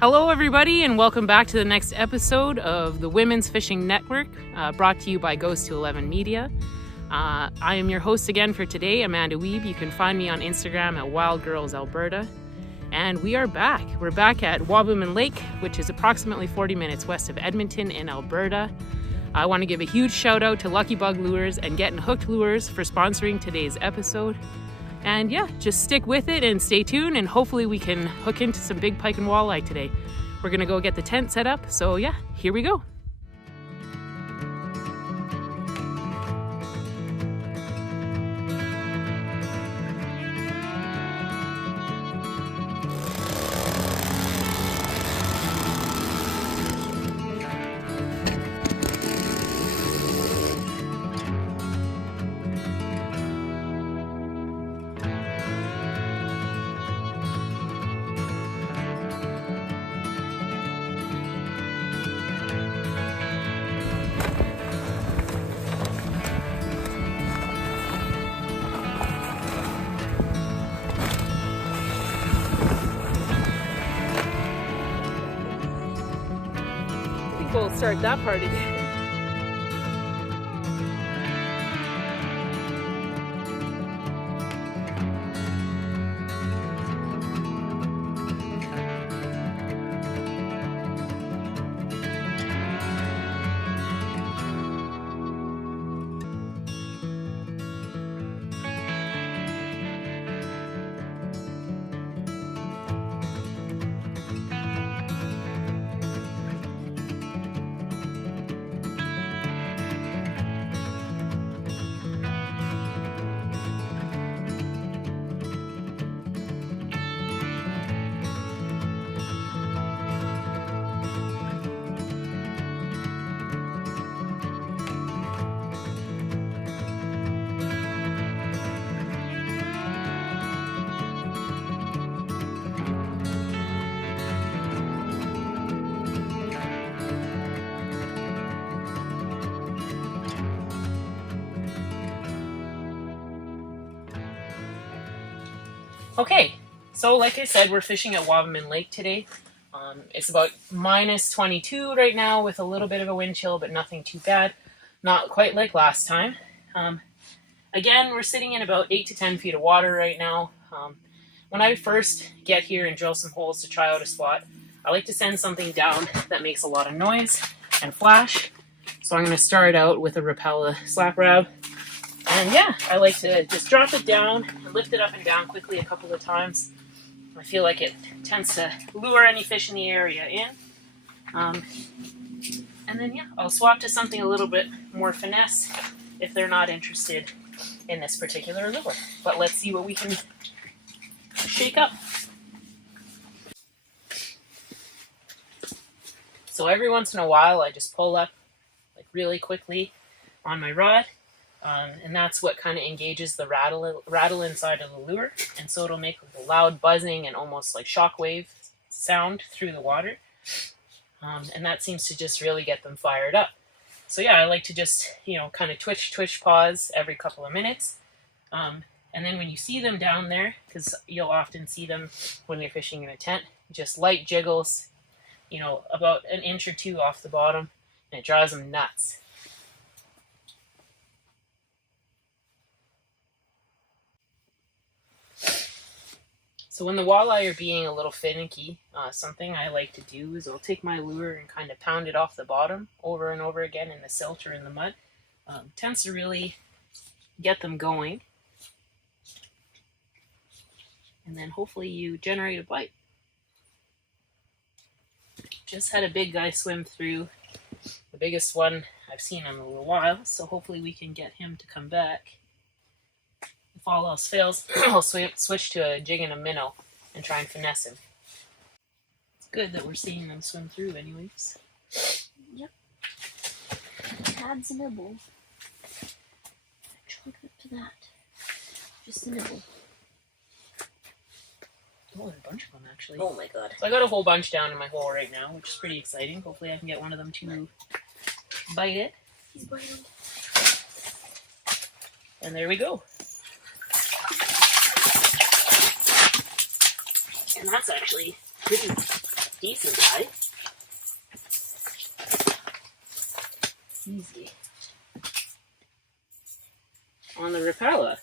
Hello everybody and welcome back to the next episode of the Women's Fishing Network, brought to you by Ghost to 11 Media. I am your host again for today, Amanda Weeb. You can find me on Instagram at Wild Girls Alberta. And we are back. We're back at Wabamun Lake, which is approximately 40 minutes west of Edmonton in Alberta. I want to give a huge shout out to Lucky Bug Lures and Getting Hooked Lures for sponsoring today's episode. And yeah, just stick with it and stay tuned, and hopefully we can hook into some big pike and walleye today. We're gonna go get the tent set up, so yeah, here we go. We'll start that part again. Okay, so like I said, we're fishing at Wabamun Lake today. It's about minus 22 right now with a little bit of a wind chill, but nothing too bad. Not quite like last time. Again, we're sitting in about 8 to 10 feet of water right now. When I first get here and drill some holes to try out a spot, I like to send something down that makes a lot of noise and flash. So I'm going to start out with a Rapala slap rab. And yeah, I like to just drop it down and lift it up and down quickly a couple of times. I feel like it tends to lure any fish in the area in. And then yeah, I'll swap to something a little bit more finesse if they're not interested in this particular lure. But let's see what we can shake up. So every once in a while I just pull up like really quickly on my rod. And that's what kind of engages the rattle inside of the lure, and so it'll make like a loud buzzing and almost like shockwave sound through the water, and that seems to just really get them fired up. So yeah, I like to just kind of twitch pause every couple of minutes, and then when you see them down there, because you'll often see them when you're fishing in a tent, just light jiggles, about an inch or two off the bottom, and it drives them nuts. So when the walleye are being a little finicky, something I like to do is I'll take my lure and kind of pound it off the bottom over and over again in the silt or in the mud. Tends to really get them going. And then hopefully you generate a bite. Just had a big guy swim through, the biggest one I've seen in a little while, so hopefully we can get him to come back. If all else fails, I'll switch to a jig and a minnow and try and finesse him. It's good that we're seeing them swim through anyways. Yep. Adds a nibble. Chalk up to that. Just a nibble. Oh, there's a bunch of them actually. Oh my god. So I got a whole bunch down in my hole right now, which is pretty exciting. Hopefully I can get one of them to bite it. He's biting. And there we go. And that's actually pretty decent size. Easy. On the Rapala.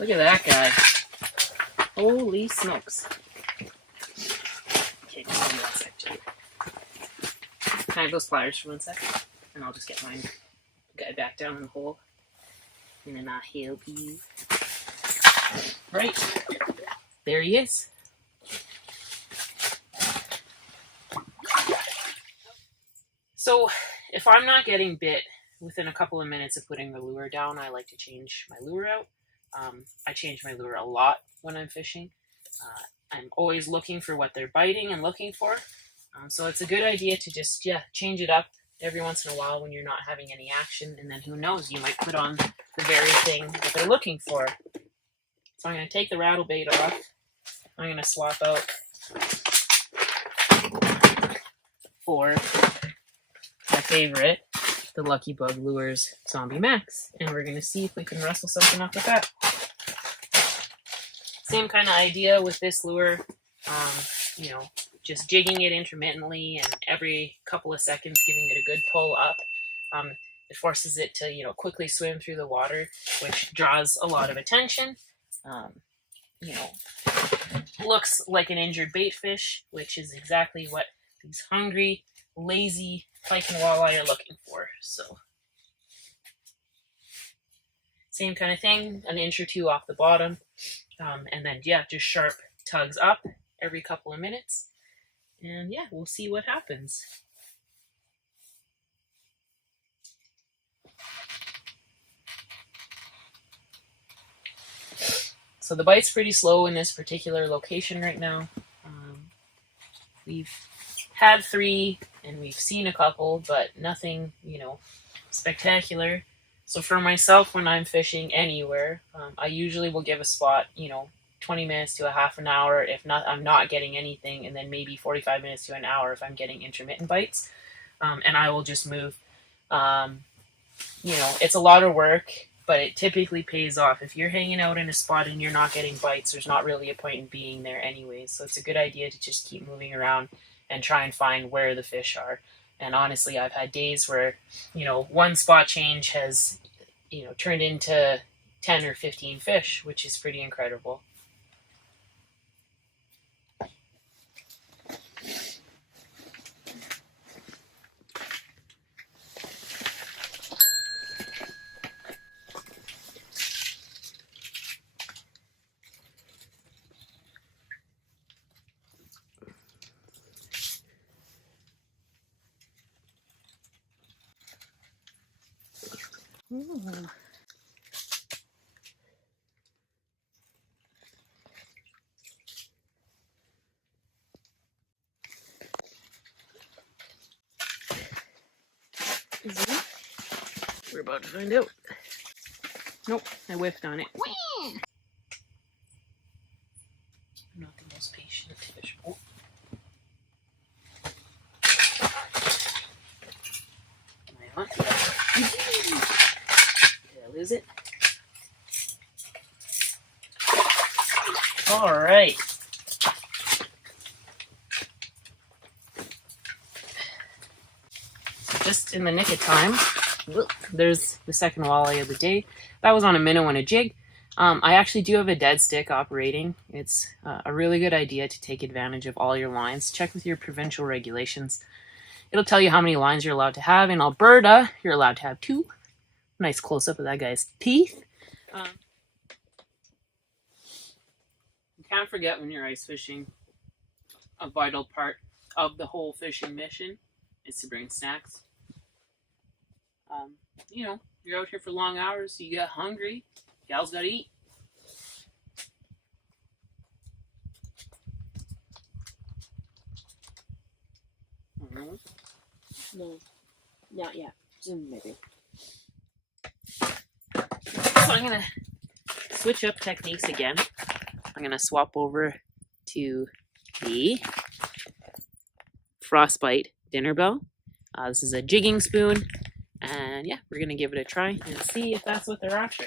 Look at that guy. Holy smokes. Okay, just give me 1 sec, Jake. Can I have those pliers for 1 second? And I'll just get my guy back down in the hole. And then I'll help you. Right. There he is. So, if I'm not getting bit within a couple of minutes of putting the lure down, I like to change my lure out. I change my lure a lot when I'm fishing. I'm always looking for what they're biting and looking for. So it's a good idea to just, change it up every once in a while when you're not having any action. And then who knows, you might put on the very thing that they're looking for. So I'm going to take the rattle bait off. I'm going to swap out for my favorite, the Lucky Bug Lures Zombie Max. And we're going to see if we can wrestle something up with that. Same kind of idea with this lure, just jigging it intermittently and every couple of seconds giving it a good pull up. It forces it to, quickly swim through the water, which draws a lot of attention. Looks like an injured bait fish, which is exactly what these hungry, lazy pike and walleye are looking for. So, same kind of thing, an inch or two off the bottom. And then, just sharp tugs up every couple of minutes. And we'll see what happens. So the bite's pretty slow in this particular location right now. We've had 3 and we've seen a couple, but nothing, spectacular. So for myself, when I'm fishing anywhere, I usually will give a spot, 20 minutes to a half an hour if not, I'm not getting anything, and then maybe 45 minutes to an hour if I'm getting intermittent bites. And I will just move. It's a lot of work, but it typically pays off. If you're hanging out in a spot and you're not getting bites, there's not really a point in being there anyways. So it's a good idea to just keep moving around and try and find where the fish are. And honestly, I've had days where, one spot change has, turned into 10 or 15 fish, which is pretty incredible. Ooh. Is it? We're about to find out. Nope, I whiffed on it. I'm not the most patient fish. Oh. Am I on? Did I lose it? All right. Just in the nick of time, there's the second walleye of the day. That was on a minnow and a jig. I actually do have a dead stick operating. It's a really good idea to take advantage of all your lines. Check with your provincial regulations. It'll tell you how many lines you're allowed to have. In Alberta, you're allowed to have 2. Nice close-up of that guy's teeth. You can't forget when you're ice fishing, a vital part of the whole fishing mission is to bring snacks. You're out here for long hours, so you get hungry. Gals gotta eat. No, not yet. Soon, maybe. So I'm gonna switch up techniques again. I'm gonna swap over to the Frostbite Dinner Bell. This is a jigging spoon. And we're going to give it a try and see if that's what they're after.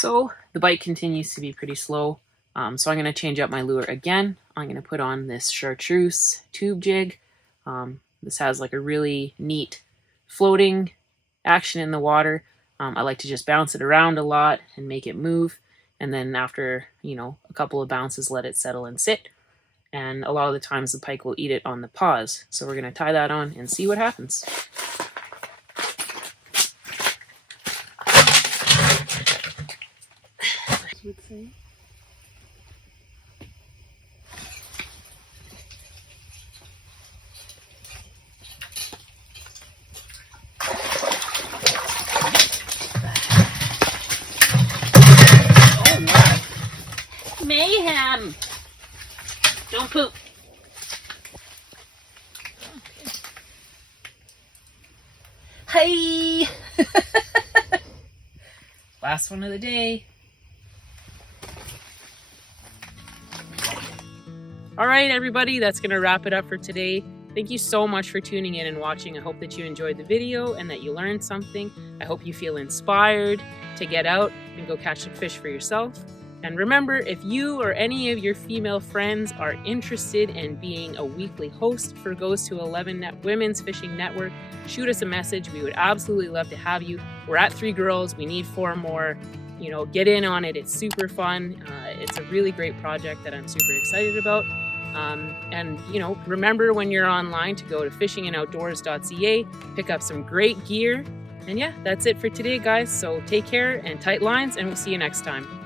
So the bite continues to be pretty slow. So I'm going to change up my lure again. I'm going to put on this Chartreuse Tube Jig. This has like a really neat floating action in the water. I like to just bounce it around a lot and make it move. And then after, a couple of bounces, let it settle and sit. And a lot of the times the pike will eat it on the paws. So we're going to tie that on and see what happens. Mayhem! Don't poop. Hey! Last one of the day. All right, everybody, that's going to wrap it up for today. Thank you so much for tuning in and watching. I hope that you enjoyed the video and that you learned something. I hope you feel inspired to get out and go catch some fish for yourself. And remember, if you or any of your female friends are interested in being a weekly host for Goes to 11 Women's Fishing Network, shoot us a message. We would absolutely love to have you. We're at 3 girls. We need 4 more. Get in on it. It's super fun. It's a really great project that I'm super excited about. And remember when you're online to go to fishingandoutdoors.ca, pick up some great gear. And yeah, that's it for today, guys. So take care and tight lines, and we'll see you next time.